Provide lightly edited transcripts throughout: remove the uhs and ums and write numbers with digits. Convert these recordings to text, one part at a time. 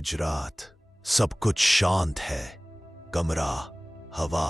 आज रात सब कुछ शांत है। कमरा, हवा,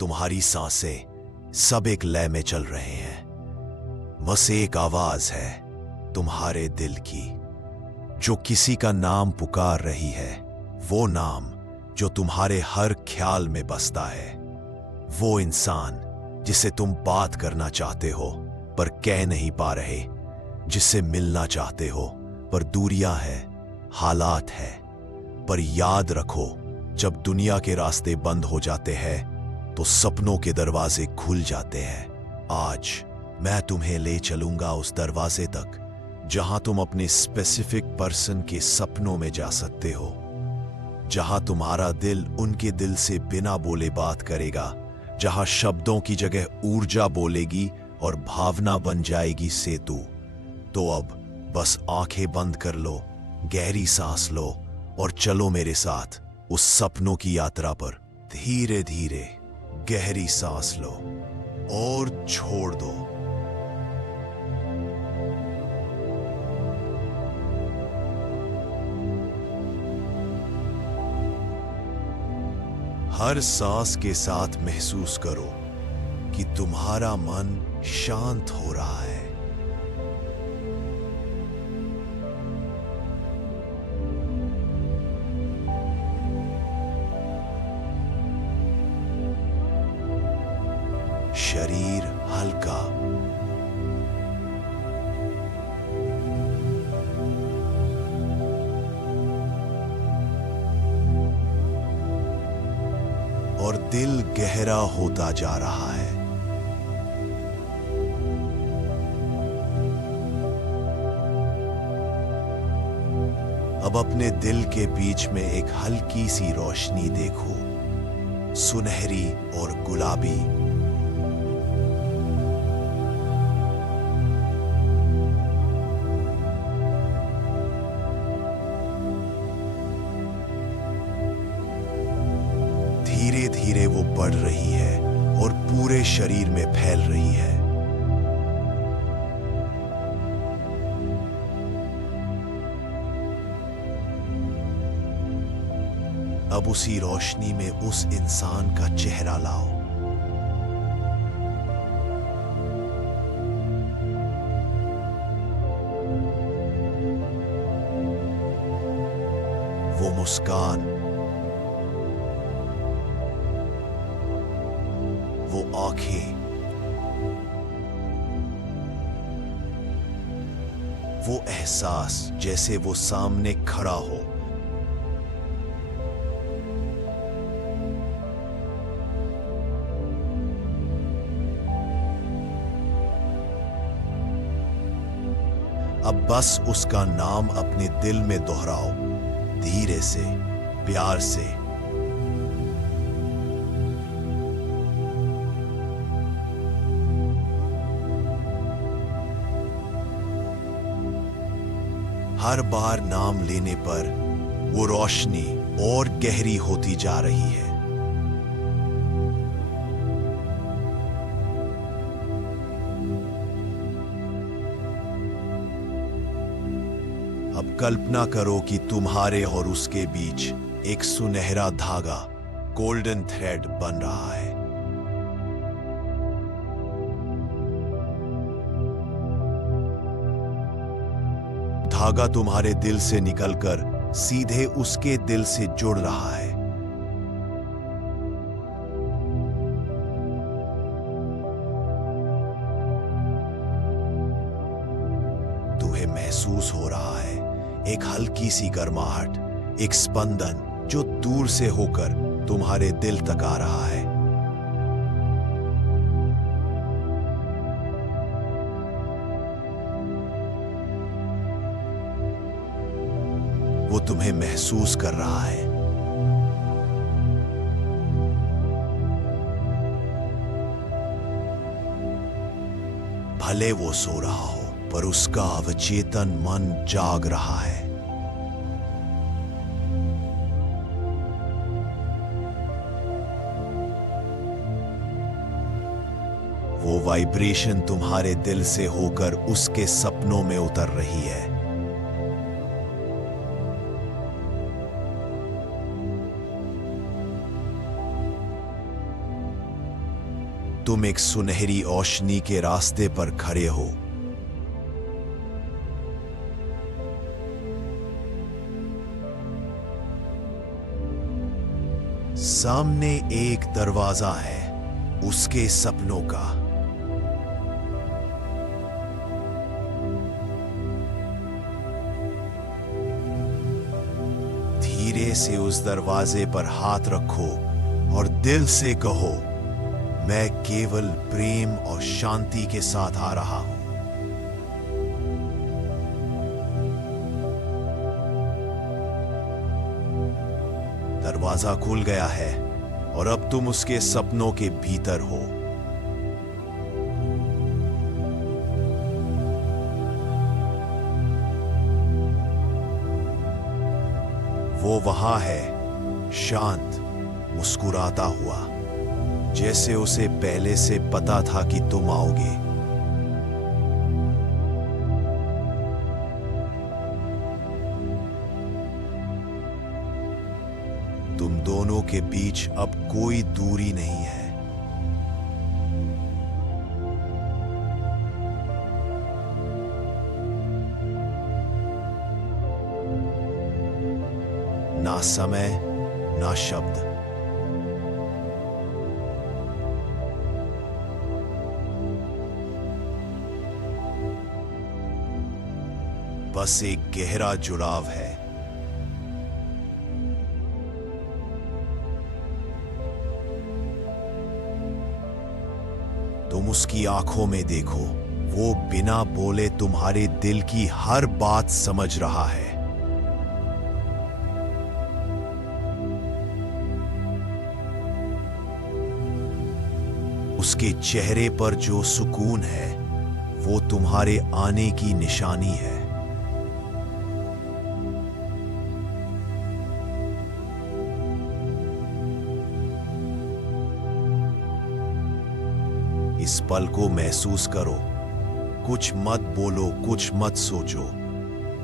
तुम्हारी सांसें सब एक लय में चल रहे हैं। बस एक आवाज है तुम्हारे दिल की, जो किसी का नाम पुकार रही है। वो नाम जो तुम्हारे हर ख्याल में बसता है। वो इंसान जिससे तुम बात करना चाहते हो पर कह नहीं पा रहे, जिससे मिलना चाहते हो पर दूरियां है, हालात है। पर याद रखो, जब दुनिया के रास्ते बंद हो जाते हैं तो सपनों के दरवाजे खुल जाते हैं। आज मैं तुम्हें ले चलूंगा उस दरवाजे तक जहां तुम अपने स्पेसिफिक पर्सन के सपनों में जा सकते हो, जहां तुम्हारा दिल उनके दिल से बिना बोले बात करेगा, जहां शब्दों की जगह ऊर्जा बोलेगी और भावना बन जाएगी सेतु। तो अब बस आंखें बंद कर लो, गहरी सांस लो और चलो मेरे साथ उस सपनों की यात्रा पर। धीरे धीरे गहरी सांस लो और छोड़ दो। हर सांस के साथ महसूस करो कि तुम्हारा मन शांत हो रहा है। शरीर हल्का, और दिल गहरा होता जा रहा है। अब अपने दिल के बीच में एक हल्की सी रोशनी देखो, सुनहरी और गुलाबी। धीरे धीरे वो बढ़ रही है और पूरे शरीर में फैल रही है। अब उसी रोशनी में उस इंसान का चेहरा लाओ। वो मुस्कान, वो आंखें, वो एहसास जैसे वो सामने खड़ा हो। अब बस उसका नाम अपने दिल में दोहराओ, धीरे से, प्यार से। हर बार नाम लेने पर वो रोशनी और गहरी होती जा रही है। अब कल्पना करो कि तुम्हारे और उसके बीच एक सुनहरा धागा, गोल्डन थ्रेड बन रहा है। धागा तुम्हारे दिल से निकलकर सीधे उसके दिल से जुड़ रहा है। तुम्हें महसूस हो रहा है एक हल्की सी गर्माहट, एक स्पंदन जो दूर से होकर तुम्हारे दिल तक आ रहा है। वो तुम्हें महसूस कर रहा है। भले वो सो रहा हो, पर उसका अवचेतन मन जाग रहा है। वो वाइब्रेशन तुम्हारे दिल से होकर उसके सपनों में उतर रही है। तुम एक सुनहरी रोशनी के रास्ते पर खड़े हो। सामने एक दरवाजा है, उसके सपनों का। धीरे से उस दरवाजे पर हाथ रखो और दिल से कहो, मैं केवल प्रेम और शांति के साथ आ रहा हूं। दरवाजा खुल गया है और अब तुम उसके सपनों के भीतर हो। वो वहां है, शांत, मुस्कुराता हुआ, जैसे उसे पहले से पता था कि तुम आओगे। तुम दोनों के बीच अब कोई दूरी नहीं है। ना समय, ना शब्द। बस एक गहरा जुड़ाव है। तुम उसकी आंखों में देखो, वो बिना बोले तुम्हारे दिल की हर बात समझ रहा है। उसके चेहरे पर जो सुकून है, वो तुम्हारे आने की निशानी है। इस पल को महसूस करो, कुछ मत बोलो, कुछ मत सोचो,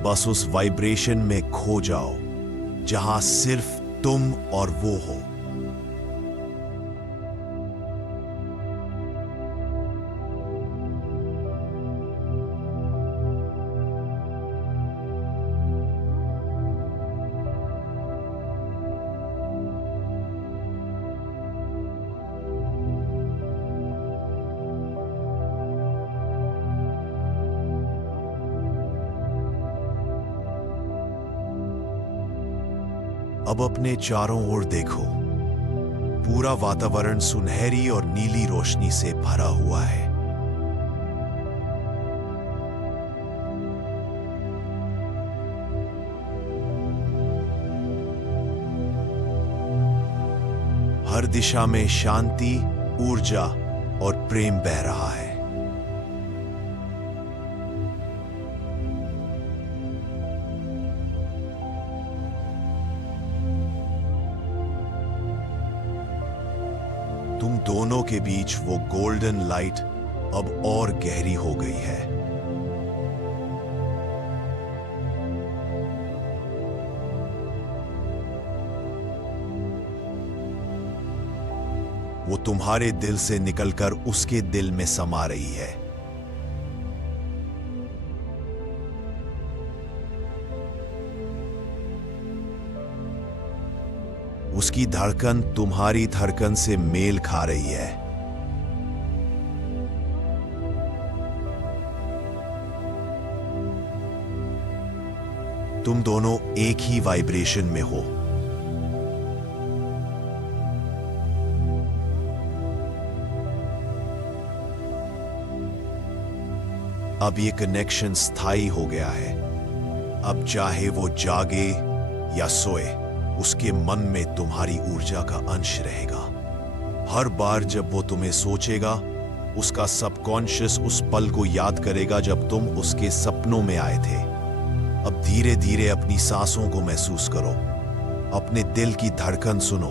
बस उस वाइब्रेशन में खो जाओ जहां सिर्फ तुम और वो हो। अब अपने चारों ओर देखो, पूरा वातावरण सुनहरी और नीली रोशनी से भरा हुआ है। हर दिशा में शांति, ऊर्जा और प्रेम बह रहा है। तुम दोनों के बीच वो गोल्डन लाइट अब और गहरी हो गई है। वो तुम्हारे दिल से निकलकर उसके दिल में समा रही है। उसकी धड़कन तुम्हारी धड़कन से मेल खा रही है। तुम दोनों एक ही वाइब्रेशन में हो। अब ये कनेक्शन स्थायी हो गया है। अब चाहे वो जागे या सोए, उसके मन में तुम्हारी ऊर्जा का अंश रहेगा। हर बार जब वो तुम्हें सोचेगा, उसका सबकॉन्शियस उस पल को याद करेगा जब तुम उसके सपनों में आए थे। अब धीरे धीरे अपनी सांसों को महसूस करो, अपने दिल की धड़कन सुनो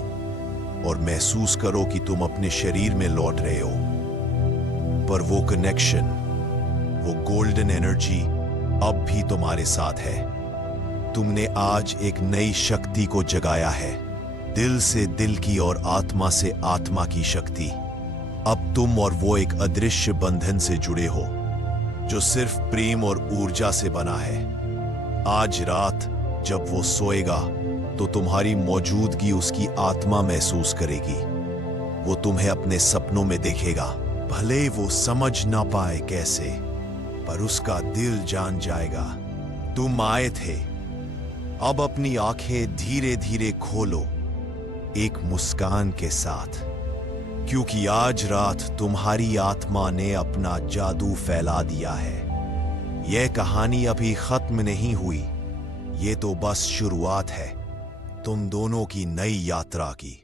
और महसूस करो कि तुम अपने शरीर में लौट रहे हो। पर वो कनेक्शन, वो गोल्डन एनर्जी अब भी तुम्हारे साथ है। तुमने आज एक नई शक्ति को जगाया है, दिल से दिल की और आत्मा से आत्मा की शक्ति। अब तुम और वो एक अदृश्य बंधन से जुड़े हो जो सिर्फ प्रेम और ऊर्जा से बना है। आज रात जब वो सोएगा तो तुम्हारी मौजूदगी उसकी आत्मा महसूस करेगी। वो तुम्हें अपने सपनों में देखेगा, भले वो समझ ना पाए कैसे, पर उसका दिल जान जाएगा तुम आए थे। अब अपनी आंखें धीरे धीरे खोलो, एक मुस्कान के साथ, क्योंकि आज रात तुम्हारी आत्मा ने अपना जादू फैला दिया है। यह कहानी अभी खत्म नहीं हुई, ये तो बस शुरुआत है तुम दोनों की नई यात्रा की।